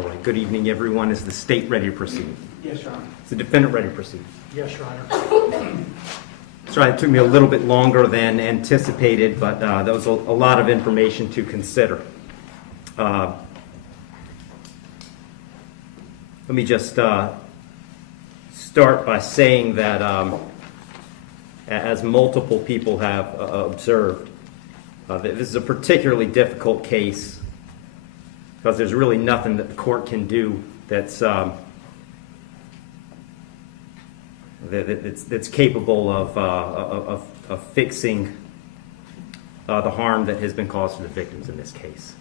All right, good evening, everyone. Is the state ready to proceed? Yes, Your Honor. Is the defendant ready to proceed? Yes, Your Honor. Sorry, it took me a little bit longer than anticipated, but there was a lot of information to consider. Let me just start by saying that as multiple people have observed, this is a particularly difficult case because there's really nothing that the court can do that's capable of fixing the harm that has been caused to the victims in this case.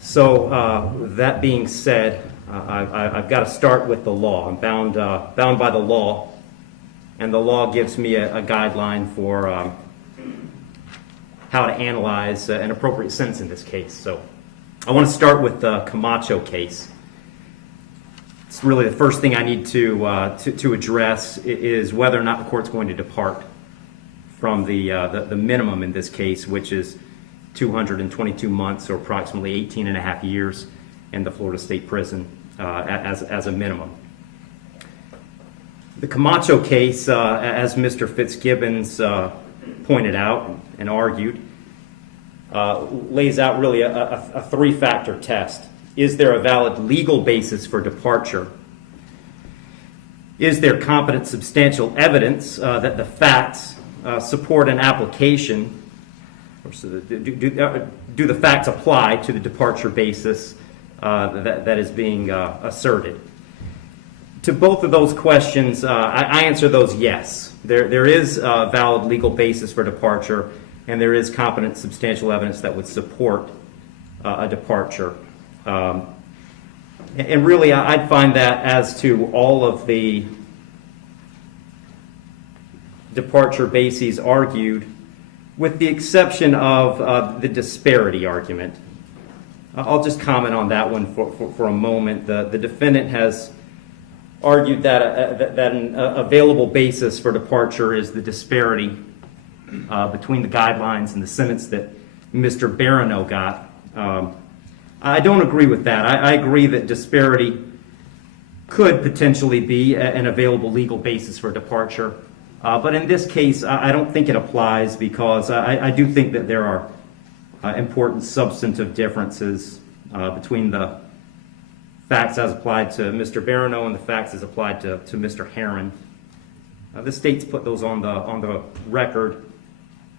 So that being said, I've got to start with the law. I'm bound by the law, and the law gives me a guideline for how to analyze an appropriate sentence in this case. So I want to start with the Camacho case. It's really the first thing I need to address is whether or not the court's going to depart from the minimum in this case, which is 222 months or approximately 18 and a half years in the Florida State Prison as a minimum. The Camacho case, as Mr. Fitzgibbons pointed out and argued, lays out really a three-factor test. Is there a valid legal basis for departure? Is there competent substantial evidence that the facts support an application? Or so do the facts apply to the departure basis that is being asserted? To both of those questions, I answer those yes. There is a valid legal basis for departure, and there is competent substantial evidence that would support a departure. And really, I'd find that as to all of the departure bases argued, with the exception of the disparity argument. I'll just comment on that one for a moment. The defendant has argued that an available basis for departure is the disparity between the guidelines and the sentence that Mr. Barano got. I don't agree with that. I agree that disparity could potentially be an available legal basis for departure. But in this case, I don't think it applies because I do think that there are important substantive differences between the facts as applied to Mr. Barano and the facts as applied to Mr. Heyrin. The state's put those on the record.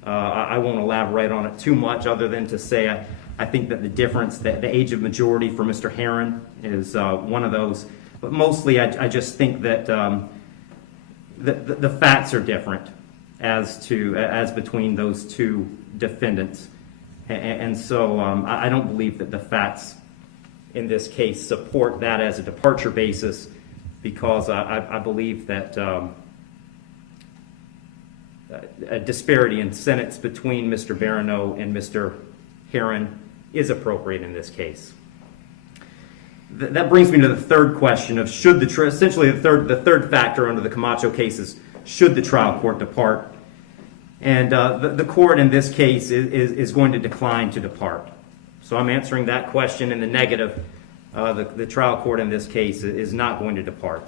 I won't elaborate on it too much other than to say I think that the difference, the age of majority for Mr. Heyrin is one of those. But mostly I just think that the facts are different as between those two defendants. And so I don't believe that the facts in this case support that as a departure basis because I believe that a disparity in sentence between Mr. Barano and Mr. Heyrin is appropriate in this case. That brings me to the third question of should essentially the third factor under the Camacho case is should the trial court depart? And the court in this case is going to decline to depart. So I'm answering that question in the negative. The trial court in this case is not going to depart.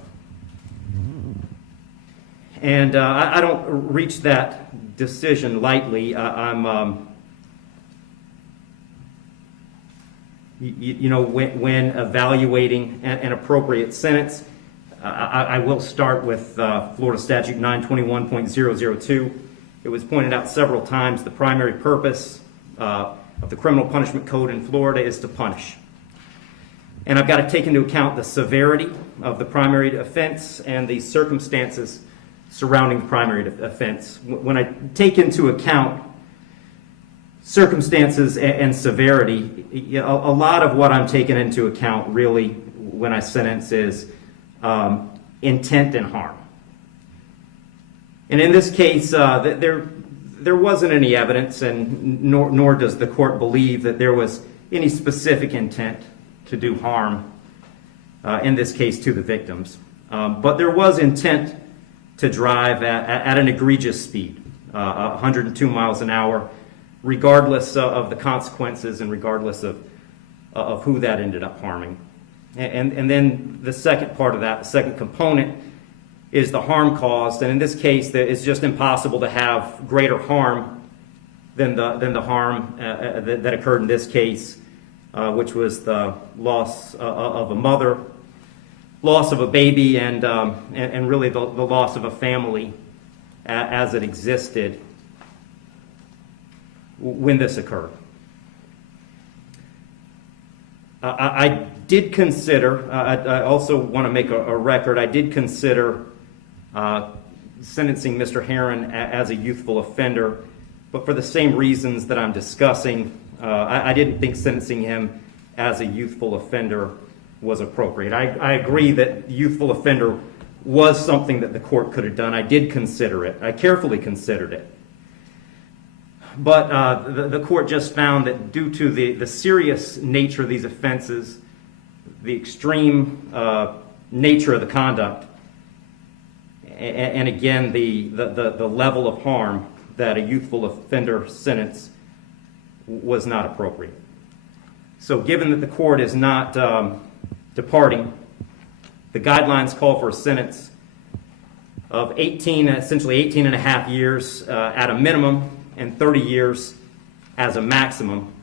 And I don't reach that decision lightly. When evaluating an appropriate sentence, I will start with Florida Statute 921.002. It was pointed out several times the primary purpose of the criminal punishment code in Florida is to punish. And I've got to take into account the severity of the primary offense and the circumstances surrounding the primary offense. When I take into account circumstances and severity, a lot of what I'm taking into account really when I sentence is intent and harm. And in this case, there wasn't any evidence, and nor does the court believe that there was any specific intent to do harm, in this case to the victims. But there was intent to drive at an egregious speed, 102 miles an hour, regardless of the consequences and regardless of of who that ended up harming. And then the second part of that, the second component, is the harm caused. And in this case, it's just impossible to have greater harm than the harm that occurred in this case, which was the loss of a mother, loss of a baby, and really the loss of a family as it existed when this occurred. I did consider, I also want to make a record, I did consider sentencing Mr. Heirin as a youthful offender, but for the same reasons that I'm discussing, I didn't think sentencing him as a youthful offender was appropriate. I agree that youthful offender was something that the court could have done. I did consider it. I carefully considered it. But the court just found that due to the serious nature of these offenses, the extreme nature of the conduct, and again, the level of harm, that a youthful offender sentence was not appropriate. So given that the court is not departing, the guidelines call for a sentence of 18, essentially 18 and a half years at a minimum, and 30 years as a maximum.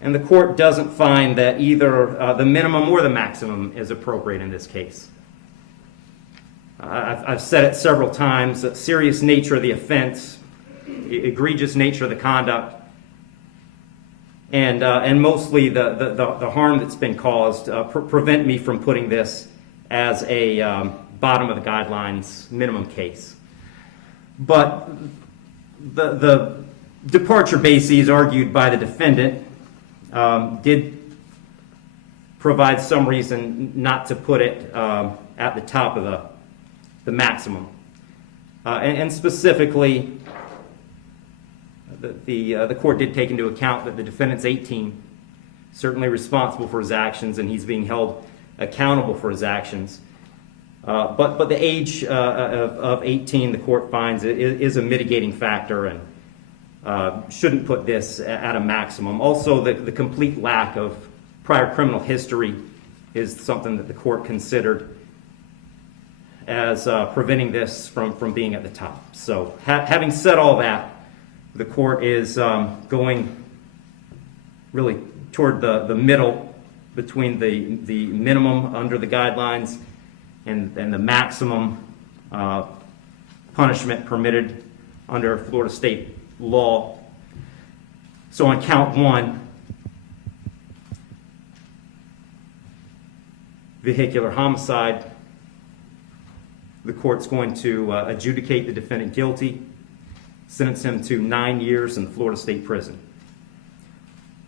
And the court doesn't find that either the minimum or the maximum is appropriate in this case. I've said it several times, the serious nature of the offense, egregious nature of the conduct, and mostly the harm that's been caused prevent me from putting this as a bottom of the guidelines minimum case. But the departure bases argued by the defendant did provide some reason not to put it at the top of the maximum. And specifically, the court did take into account that the defendant's 18, certainly responsible for his actions, and he's being held accountable for his actions. But the age of 18, the court finds, is a mitigating factor and shouldn't put this at a maximum. Also, the complete lack of prior criminal history is something that the court considered as preventing this from being at the top. So having said all that, the court is going really toward the middle between the minimum under the guidelines and the maximum punishment permitted under Florida state law. So on count one, vehicular homicide, the court's going to adjudicate the defendant guilty, sentence him to 9 years in the Florida State Prison.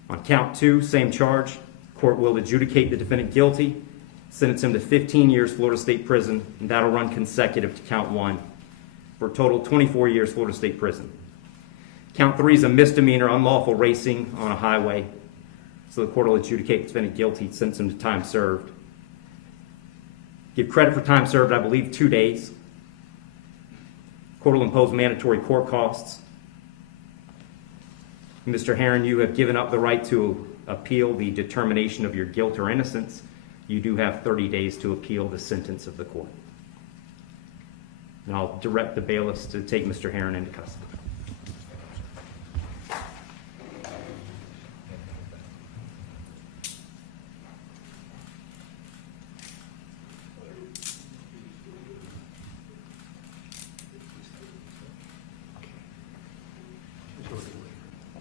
On count two, same charge, court will adjudicate the defendant guilty, sentence him to 15 years Florida State Prison, and that'll run consecutive to count one for a total of 24 years Florida State Prison. Count three is a misdemeanor, unlawful racing on a highway, so the court will adjudicate the defendant guilty, sentence him to time served. Give credit for time served, I believe, 2 days. Court will impose mandatory court costs. Mr. Heirin, you have given up the right to appeal the determination of your guilt or innocence. You do have 30 days to appeal the sentence of the court. And I'll direct the bailiffs to take Mr. Heirin into custody.